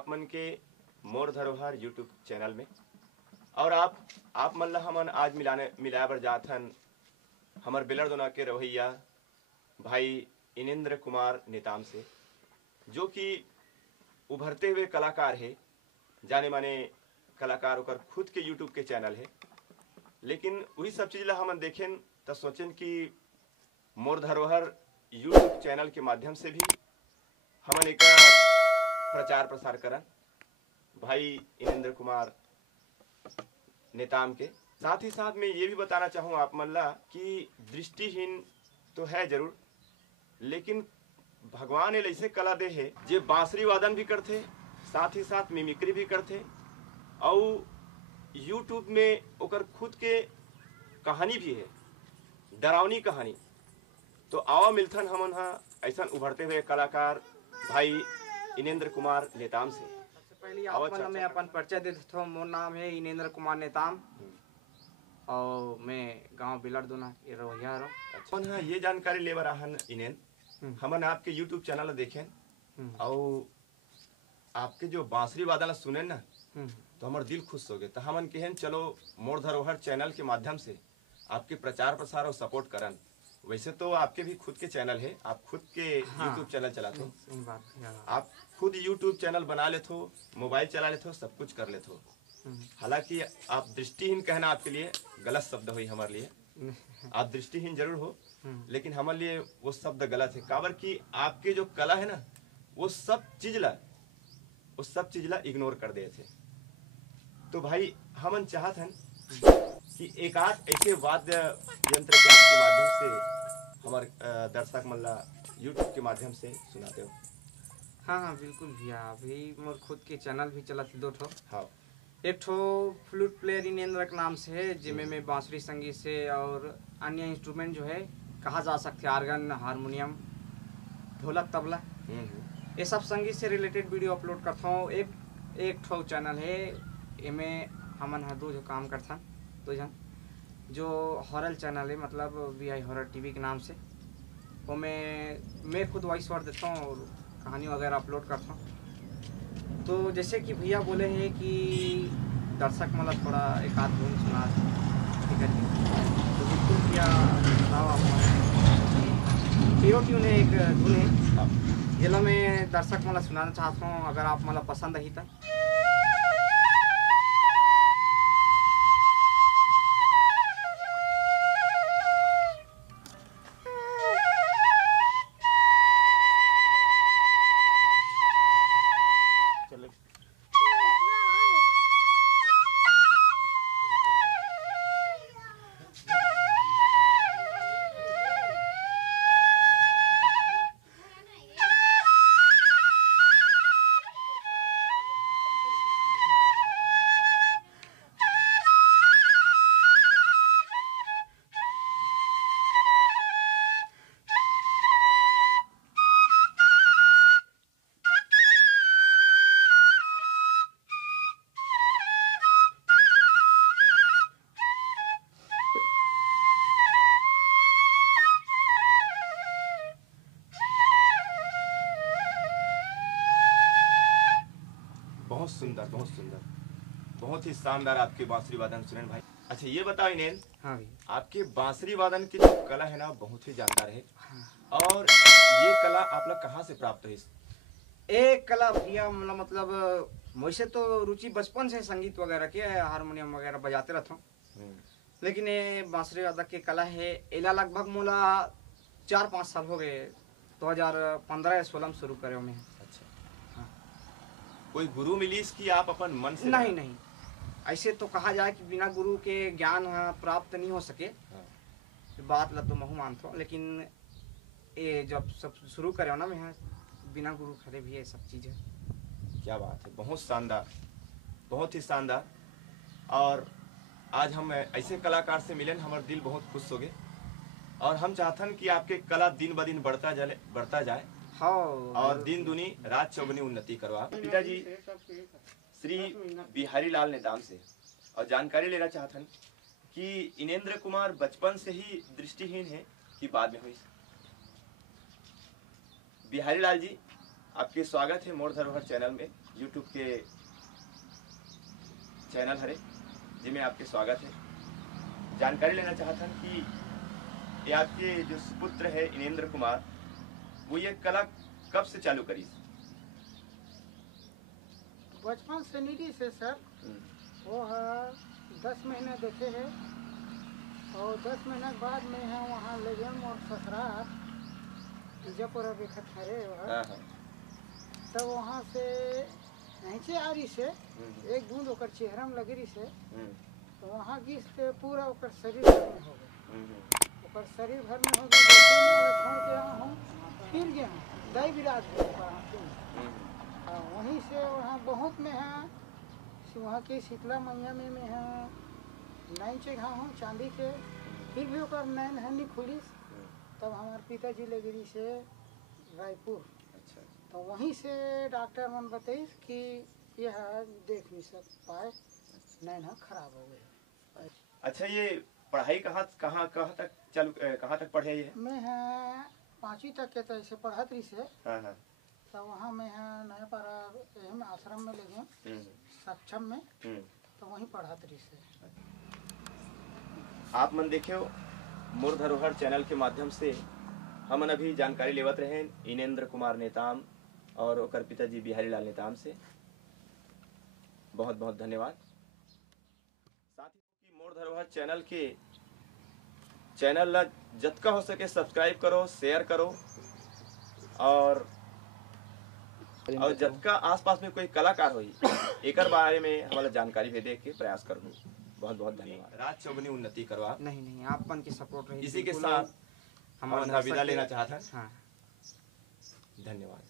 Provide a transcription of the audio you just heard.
आप मन के मोर धरोहर यूट्यूब चैनल में। और आप मन ला हमन आज मिलाए बर जात हन हमर बेलरदोना के रवैया भाई इनेंद्र कुमार नेताम से, जो कि उभरते हुए कलाकार है, जाने माने कलाकार ओकर खुद के यूट्यूब के चैनल है। लेकिन वही सब चीज ला हमन देखें तो सोचें कि मोर धरोहर यूट्यूब चैनल के माध्यम से भी हमन एक प्रचार प्रसार करन भाई इनेंद्र कुमार नेताम के। साथ ही साथ मैं ये भी बताना चाहूँ आप मन ला कि दृष्टिहीन तो है जरूर, लेकिन भगवान ने ऐसे कला दे है जे बांसुरी वादन भी करते, साथ ही साथ मिमिक्री भी करते, और यूट्यूब में ओकर खुद के कहानी भी है, डरावनी कहानी। तो आवा मिलथन हमन ऐसा उभरते हुए कलाकार भाई इनेंद्र कुमार नेताम से। सबसे पहले आप मन मैं अपन परिचय दे देता हूँ। मोर नाम है इनेंद्र कुमार नेताम और मैं गांव बेलरदोना के रवैया हूँ। अच्छा, ये जानकारी लेबर आहन इनेन हमन आपके यूट्यूब चैनल देखें और आपके जो बांसुरी वादन सुने ना तो हमार दिल खुश हो गए। तो हमन कहन चलो मोर धरोहर चैनल के माध्यम से आपके प्रचार प्रसार और सपोर्ट करन। वैसे तो आपके भी खुद के चैनल है, आप खुद के यूट्यूब चैनल चलाते हो, आप खुद यूट्यूब चैनल बना लेते हो, मोबाइल चला लेते हो, सब कुछ कर लेते हो। हालांकि आप दृष्टिहीन कहना आपके लिए गलत शब्द हुई हमारे लिए, आप दृष्टिहीन जरूर हो, लेकिन हमारे लिए वो शब्द गलत है। काबर कि आपके जो कला है ना वो सब चीज ला इग्नोर कर दे थे। तो भाई हमन चाहत हैं कि एक आध ऐसे वाद्य यंत्र के माध्यम से हमारे दर्शक मन ला यूट्यूब के माध्यम से सुनाते हो। हाँ बिल्कुल भैया, अभी मोर खुद के चैनल भी चलत दो ठो। हाँ, एक ठो फ्लूट प्लेयर इनेंद्र के नाम से है, जिसमें मैं बांसुरी संगीत से और अन्य इंस्ट्रूमेंट जो है कहा जा सकते हैं, आर्गन, हारमोनियम, ढोलक, तबला, ये सब संगीत से रिलेटेड वीडियो अपलोड करता हूँ। एक ठो चैनल है, इनमें हमन दो जो काम करता दो जन, जो हॉरर चैनल है, मतलब VI हॉरर TV के नाम से, वो मैं खुद वॉइस ओवर देता हूँ और कहानी वगैरह अपलोड करता हूँ। तो जैसे कि भैया बोले हैं कि दर्शक मतलब थोड़ा एक आध धुन सुना, ठीक है, तो बिल्कुल भैया बताओ आप। हीरो ट्यून है, एक धुन है जिला मैं दर्शक मतलब सुनाना चाहता हूँ, अगर आप मतलब पसंद ही तो। बहुत सुंदर, बहुत सुंदर, बहुत ही शानदार आपके बांसुरी वादन सुनेन भाई। अच्छा ये बताओ इनेन, हाँ भाई, आपके बांसुरी वादन की जो कला है ना बहुत ही जानदार है। हाँ। और ये कला आप लोग कहाँ से प्राप्त हुई? एक कला भैया मतलब मुझसे तो रुचि बचपन से संगीत वगैरह के, हारमोनियम वगैरह बजाते रहता हूँ, लेकिन ये बांसुरी वादक की कला है एला लगभग मोला 4-5 साल हो गए। 2015 या 16 में शुरू करे मैं। अच्छा, हाँ। कोई गुरु मिली इसकी आप अपन मन से? नहीं, ऐसे तो कहा जाए कि बिना गुरु के ज्ञान प्राप्त नहीं हो सके। हाँ। बात ला तो मैं मानता हूँ, लेकिन ये जब सब शुरू करे ना मैं बिना गुरु खड़े भी ये सब चीज़ें। क्या बात है, बहुत शानदार, बहुत ही शानदार। और आज हम ऐसे कलाकार से मिले, हमारे दिल बहुत खुश हो गए और हम चाहते कि आपके कला दिन ब दिन बढ़ता जाए। हाँ, और दिन दुनी रात चौगुनी उन्नति करवा। पिताजी श्री बिहारी लाल नेताम से और जानकारी लेना चाहते हैं कि इनेंद्र कुमार बचपन से ही दृष्टिहीन है कि बाद में हुई? बिहारी लाल जी, आपके स्वागत है मोर धरोहर चैनल में। यूट्यूब के चैनल हरे जिसमें आपके स्वागत है। जानकारी लेना चाहता हूँ कि ये आपके जो सुपुत्र है इनेंद्र कुमार, वो ये कला कब से चालू करी? बचपन से निधि से सर। वो है 10 महीने देखे हैं और 10 महीने के बाद में है वहाँ लेजम और ससुराल बीजापुर अभी खतरे वह तब वहाँ से नीचे आ रही से एक बूंद ओकर चेहरा में लगी रही से तो वहाँ गिस के पूरा ओकर शरीर भर में हो गए। ओकर शरीर भर में हो गए जैसे मैं छोड़ के आया हूँ फिर गया हूँ दही विराज वहीं से वहाँ बहुत में है वहाँ के शीतला मैया में है नैन चढ़ा हूँ चांदी के फिर भी ओकर नैन है नहीं खुलिस। तब हमारे पिताजी ले गिरी से रायपुर। अच्छा। तो वहीं से डॉक्टर मन बताइस कि यह देख नहीं सक पाए नैन खराब हो गए। अच्छा, ये पढ़ाई कहाँ तक चालू, कहाँ तक पढ़े ये? मैं है 5वीं तक के तो ऐसे पढ़त रही से। हाँ। तो वहाँ में है नया पारा में आश्रम में ले गए सक्षम में तो वहीं पढ़त रही से। आप मन देखियो मोर धरोहर चैनल के माध्यम से हमन अभी जानकारी लेवत रहे इनेंद्र कुमार नेताम और ओकर पिताजी बिहारी लाल नेताम से। बहुत बहुत धन्यवाद। साथ ही मोर धरोहर चैनल ला जतका हो सके सब्सक्राइब करो, शेयर करो और जतका आसपास में कोई कलाकार होई एकर बारे में हमारा जानकारी भेजे के प्रयास करूँ। बहुत बहुत धन्यवाद। राज चौगनी उन्नति करो आप। नहीं आपन की सपोर्ट रही। इसी के साथ हम विदा लेना चाहते हैं। हाँ, धन्यवाद।